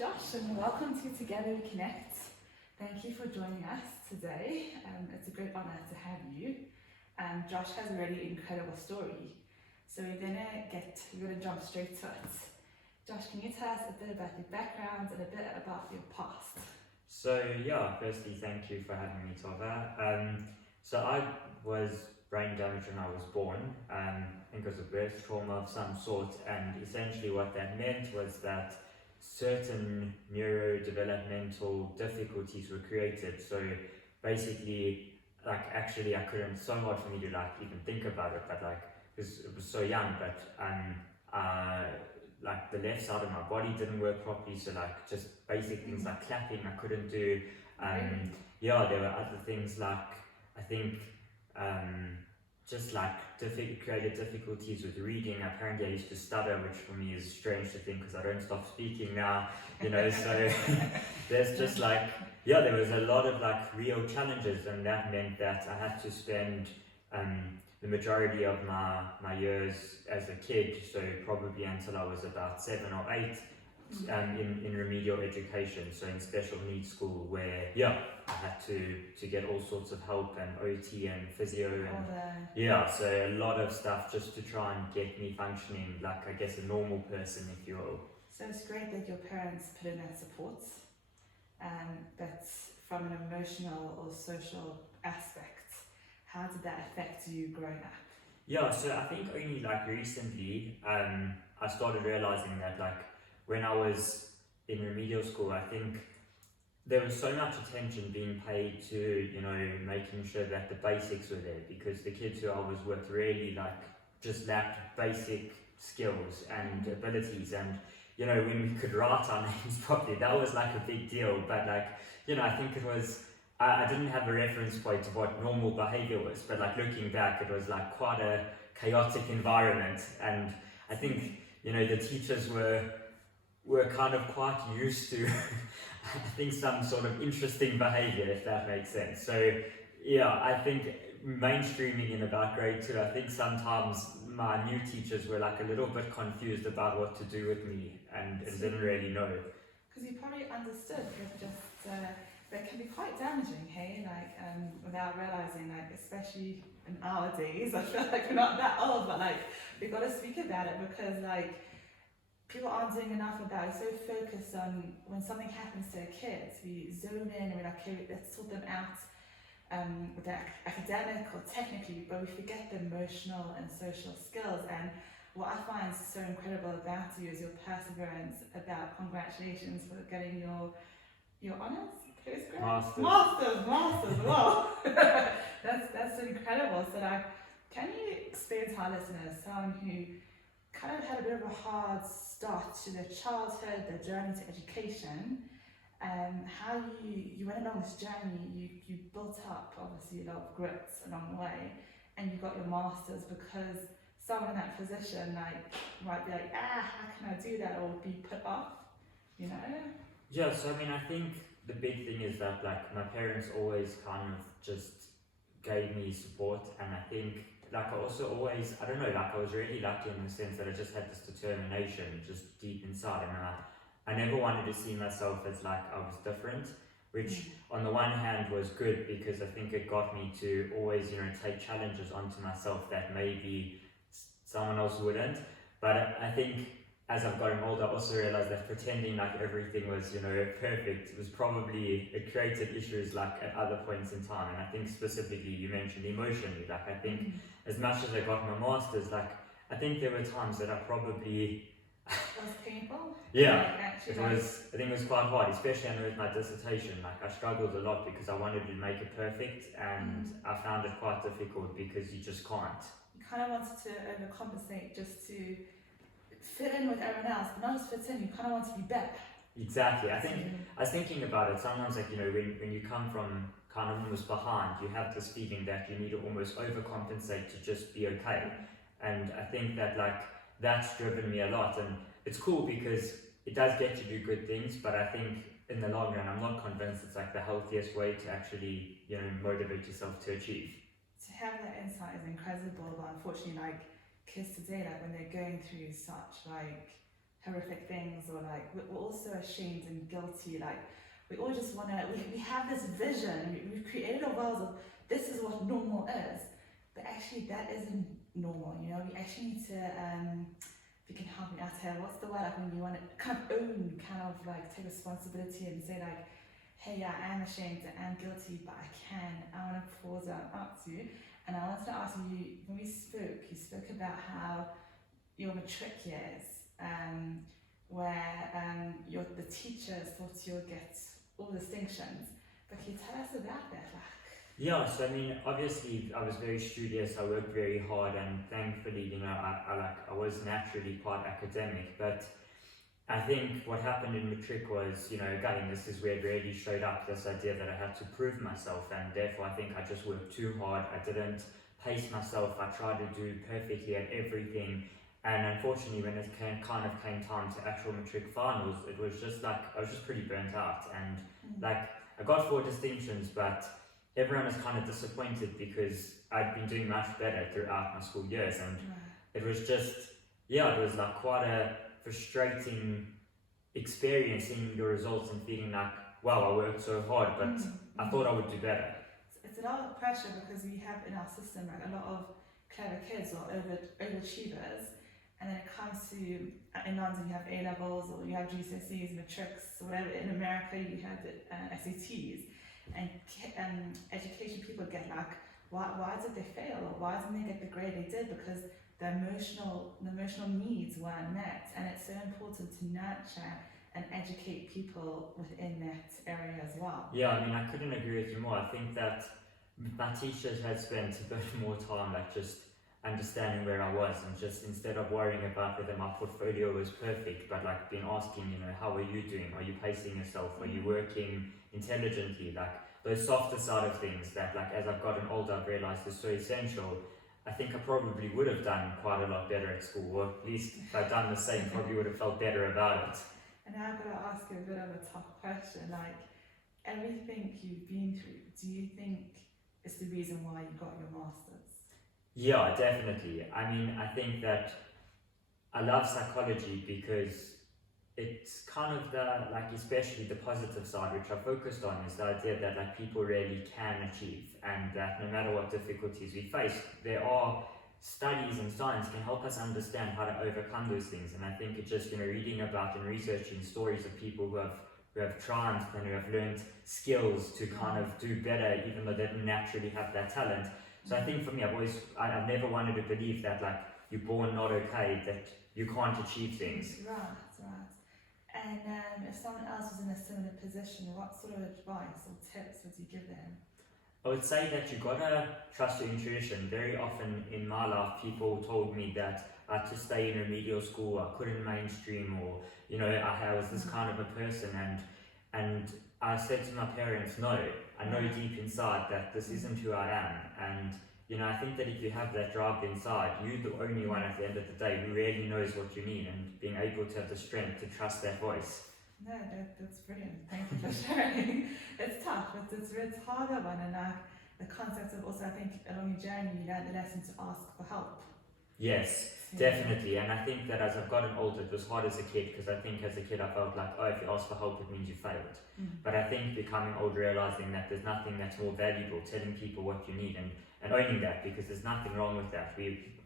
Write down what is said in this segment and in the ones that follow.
Josh, and welcome to Together We Connect. Thank you for joining us today. It's a great honor to have you. Josh has a really incredible story, so we're gonna jump straight to it. Josh, can you tell us a bit about your background and a bit about your past? Firstly, thank you for having me, Tova. So I was brain damaged when I was born. I think it was a birth trauma of some sort, and essentially what that meant was that certain neurodevelopmental difficulties were created. So basically, actually I couldn't, so hard for me to even think about it, but because it was so young, but the left side of my body didn't work properly, so just basic things like clapping I couldn't do. There were other things I think created difficulties with reading. Apparently I used to stutter, which for me is strange to think because I don't stop speaking now, so there's just there was a lot of real challenges, and that meant that I had to spend the majority of my years as a kid, so probably until I was about 7 or 8, in remedial education, so in special needs school, where I had to get all sorts of help and OT and physio and so a lot of stuff just to try and get me functioning like, I guess, a normal person, if you will. So it's great that your parents put in that support, but from an emotional or social aspect, how did that affect you growing up? So I think only recently I started realizing that when I was in remedial school, I think there was so much attention being paid to, making sure that the basics were there, because the kids who I was with really just lacked basic skills and abilities, and when we could write our names properly, that was a big deal, but I think it was, I didn't have a reference point of what normal behavior was, but looking back, it was quite a chaotic environment, and I think the teachers were kind of quite used to I think some sort of interesting behavior, if that makes sense. So I think mainstreaming in about grade 2, I think sometimes my new teachers were a little bit confused about what to do with me and didn't really know. Because you probably understood, but it can be quite damaging, hey? Without realizing, especially in our days, I feel we're not that old, but we've got to speak about it, because people aren't doing enough about it. So focused on when something happens to a kid, we zoom in and we're okay, let's sort them out with their academic or technically, but we forget the emotional and social skills. And what I find so incredible about you is your perseverance. Congratulations for getting your honours. Masters, wow. that's incredible. So can you explain to our listeners, someone who kind of had a bit of a hard start to their childhood, their journey to education, how you went along this journey, you built up obviously a lot of grit along the way, and you got your masters, because someone in that position might be how can I do that, or be put off, So I think the big thing is that my parents always kind of just gave me support, and I think I also always, I don't know, I was really lucky in the sense that I just had this determination just deep inside, and I never wanted to see myself as I was different, which on the one hand was good, because I think it got me to always, take challenges onto myself that maybe someone else wouldn't. But I think as I've gotten older, I also realized that pretending everything was, perfect was probably, it created issues at other points in time. And I think specifically you mentioned emotionally, I think as much as I got my masters, I think there were times that I probably... Was painful? I think it was quite hard, especially I know with my dissertation, I struggled a lot because I wanted to make it perfect, and I found it quite difficult because you just can't. You kind of wanted to overcompensate just to fit in with everyone else, but not just fit in, you kind of want to be better. Exactly. I was thinking about it sometimes, when you come from kind of almost behind, you have this feeling that you need to almost overcompensate to just be okay. And I think that that's driven me a lot, and it's cool because it does get you to do good things, but I think in the long run, I'm not convinced it's the healthiest way to actually, motivate yourself to achieve. To have that insight is incredible, but unfortunately, kids today, when they're going through such horrific things, or like we're also ashamed and guilty. Like we all just want to. We have this vision. We've created a world of this is what normal is, but actually that isn't normal. You know, we actually need to. If you can help me out here, what's the word like when you want to kind of own, kind of like take responsibility and say like, hey, yeah, I am ashamed, I am guilty, but I want to pause and ask you. And I wanted to ask you, when we spoke, you spoke about how your matric years, where the teachers thought you'll get all distinctions. But can you tell us about that? Yeah, so I mean, obviously I was very studious, I worked very hard, and thankfully, you know, I was naturally quite academic, but I think what happened in matric was, you know, again, this is where it really showed up, this idea that I had to prove myself, and therefore I think I just worked too hard. I didn't pace myself, I tried to do perfectly at everything, and unfortunately when it came time to actual matric finals, it was just like, I was just pretty burnt out, and like, I got 4 distinctions, but everyone was kind of disappointed because I'd been doing much better throughout my school years, and it was just, yeah, it was like quite a frustrating experience seeing your results and feeling like, wow, I worked so hard, but I thought I would do better. It's a lot of pressure because we have in our system like a lot of clever kids or overachievers, and then it comes to, in London you have A levels or you have GCSEs, matrics, whatever. In America you have the SATs, and education people get like, why did they fail, or why didn't they get the grade they did? Because the emotional needs weren't met, and it's so important to nurture and educate people within that area as well. Yeah, I mean, I couldn't agree with you more. I think that my teachers had spent a bit more time like just understanding where I was, and just instead of worrying about whether my portfolio was perfect, but like been asking, you know, how are you doing? Are you pacing yourself? Are you working intelligently? Like those softer side of things that, like, as I've gotten older, I've realized is so essential. I think I probably would have done quite a lot better at school, or at least if I'd done the same, probably would have felt better about it. And now I've got to ask you a bit of a tough question. Like, everything you've been through, do you think is the reason why you got your master's? Yeah, definitely. I mean, I think that I love psychology because it's kind of the, like, especially the positive side, which I focused on, is the idea that like people really can achieve, and that no matter what difficulties we face, there are studies and science can help us understand how to overcome those things. And I think it's just, you know, reading about and researching stories of people who have triumphed and who have learned skills to kind of do better even though they didn't naturally have that talent. So I think for me, I've never wanted to believe that like you're born not okay, that you can't achieve things. Right. And if someone else was in a similar position, what sort of advice or tips would you give them? I would say that you gotta trust your intuition. Very often in my life, people told me that I had to stay in remedial school, I couldn't mainstream, or, you know, I was this kind of a person, and I said to my parents, no, I know deep inside that this isn't who I am. And, you know, I think that if you have that drive inside, you're the only one at the end of the day who really knows what you need, and being able to have the strength to trust that voice. No, that's brilliant. Thank you for sharing. It's tough, but it's a harder one, and the concept of also, I think along your journey you learned the lesson to ask for help. Yes, definitely. And I think that as I've gotten older, it was hard as a kid, because I think as a kid I felt like, oh, if you ask for help it means you failed. But I think becoming older, realizing that there's nothing that's more valuable, telling people what you need, and owning that, because there's nothing wrong with that.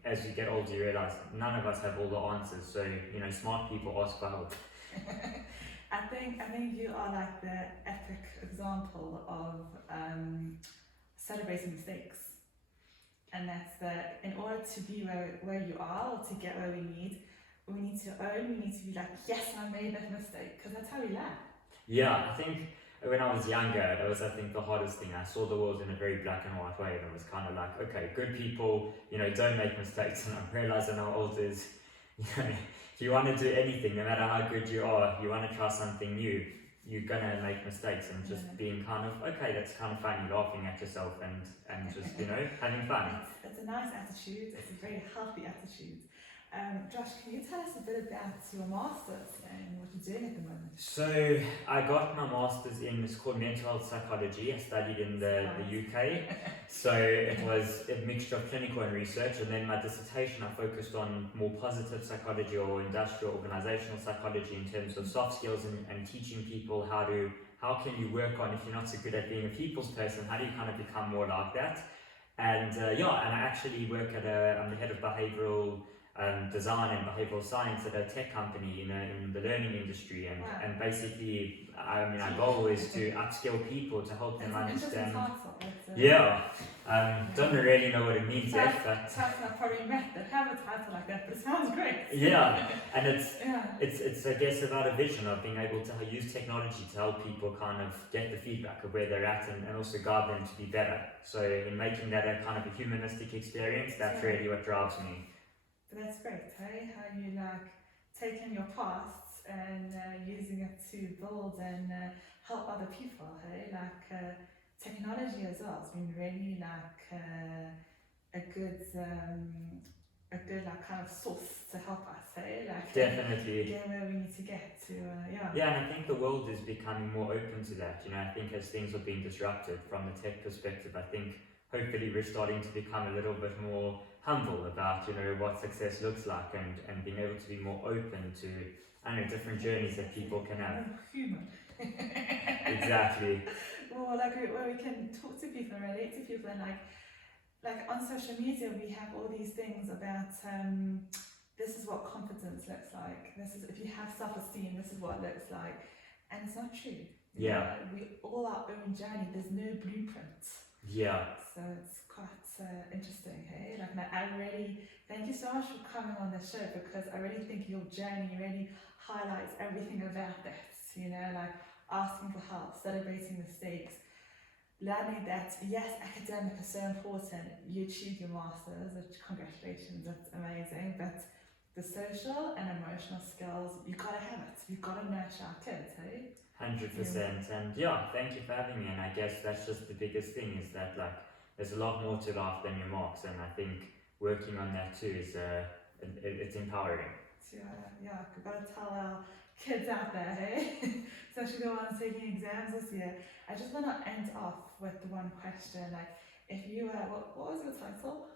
As you get older, you realize none of us have all the answers, so, you know, smart people ask for help. I think you are like the epic example of celebrating mistakes, and that's in order to be where you are, or to get where we need to own. We need to be like, yes, I made that mistake, because that's how we learn. Yeah, I think when I was younger, that was, I think, the hardest thing. I saw the world in a very black and white way, and it was kind of like, okay, good people, you know, don't make mistakes. And I'm realizing how old is, you know, if you want to do anything, no matter how good you are, you want to try something new, you're gonna make mistakes, and just being kind of, okay, that's kind of funny, laughing at yourself and just, you know, having fun. It's a nice attitude. It's a very healthy attitude. Josh, can you tell us a bit about your masters and what you're doing at the moment? So I got my master's in, it's called mental health psychology. I studied in the UK. So it was a mixture of clinical and research, and then my dissertation I focused on more positive psychology or industrial organizational psychology in terms of soft skills and teaching people how can you work on, if you're not so good at being a people's person, how do you kind of become more like that? And and I actually work I'm the head of behavioral design and behavioral science at a tech company in the learning industry, and, Wow. and basically, I mean, our goal is to upskill people to help them understand. Don't really know what it means yet, but I've probably met that have a title like that, but it sounds great. yeah, and it's I guess about a vision of being able to use technology to help people kind of get the feedback of where they're at and also guide them to be better. So in making that a kind of a humanistic experience, that's really what drives me. But that's great, hey? How you like taking your past and using it to build and help other people, hey? Like technology as well has been really like a good like kind of source to help us, hey? Like definitely get where we need to get to, Yeah, and I think the world is becoming more open to that. You know, I think as things are being disrupted from the tech perspective, I think hopefully we're starting to become a little bit more humble about, you know, what success looks like, and being able to be more open to, I don't know, different journeys that people can have. Human. Exactly. Well, like where we can talk to people and relate to people, and like on social media we have all these things about this is what confidence looks like, this is, if you have self-esteem, this is what it looks like, and it's not true. Yeah. We all our own journey, there's no blueprint. Yeah. So it's quite interesting, hey? Like, I really thank you so much for coming on the show, because I really think your journey really highlights everything about this, you know, like asking for help, celebrating mistakes, learning that yes, academic is so important, you achieved your masters, which congratulations, that's amazing, but the social and emotional skills, you gotta have it, you gotta nurture our kids, hey? 100%, and yeah, thank you for having me. And I guess that's just the biggest thing, is that like there's a lot more to life than your marks, and I think working on that too is it's empowering. So, yeah, we've got to tell our kids out there, hey, especially the ones taking exams this year. I just want to end off with the one question, like, if you were, what was your title?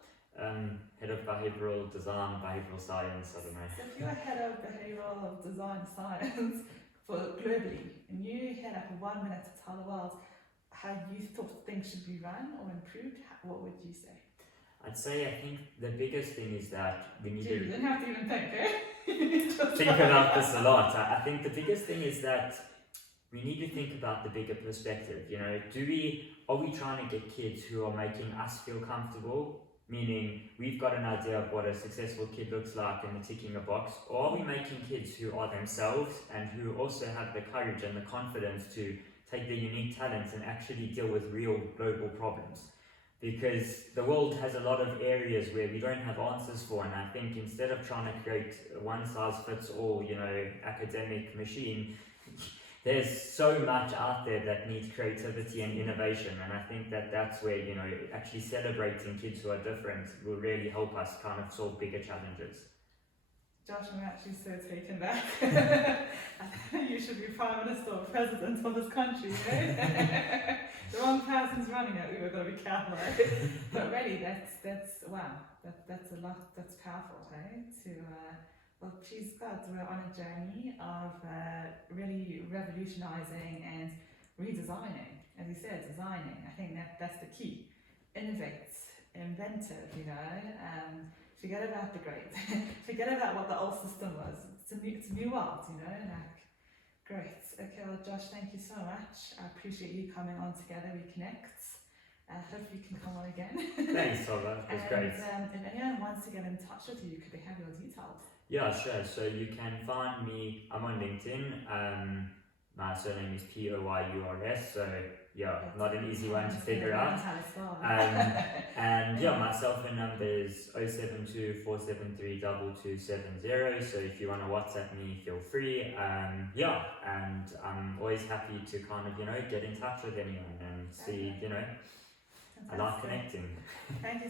Head of behavioral design, behavioral science, I don't know. So if you were head of behavioral design science for globally, and you had like 1 minute to tell the world how you thought things should be run or improved, what would you say? I'd say I think the biggest thing is that we need You didn't have to even think, eh? think about this a lot. I think the biggest thing is that we need to think about the bigger perspective. You know, are we trying to get kids who are making us feel comfortable? Meaning we've got an idea of what a successful kid looks like and they're ticking a box, or are we making kids who are themselves and who also have the courage and the confidence to take their unique talents and actually deal with real global problems? Because the world has a lot of areas where we don't have answers for, and I think instead of trying to create a one-size-fits-all, you know, academic machine, there's so much out there that needs creativity and innovation, and I think that's where, you know, actually celebrating kids who are different will really help us kind of solve bigger challenges. Josh, I'm actually so taken back. I think you should be Prime Minister or President of this country, right? The wrong person's running it, we've got to be careful, right? But really, that's wow, that's a lot, that's powerful, right? Well, please God, we're on a journey of really revolutionising and redesigning, as you said, designing. I think that's the key. Innovate, inventive, you know, forget about the great, forget about what the old system was. It's a new world, you know, like, great. Okay, well, Josh, thank you so much. I appreciate you coming on together, we connect. Hopefully you can come on again. Thanks, Toba, it was great. If anyone wants to get in touch with you, could they have your details? Yeah, sure. So you can find me, I'm on LinkedIn. My surname is Poyurs, so yeah, not an easy one to figure out. And yeah, my cell phone number is 072 473 2270. So if you want to WhatsApp me, feel free. Yeah, and I'm always happy to kind of, you know, get in touch with anyone and see, you know, I like connecting. Thank you.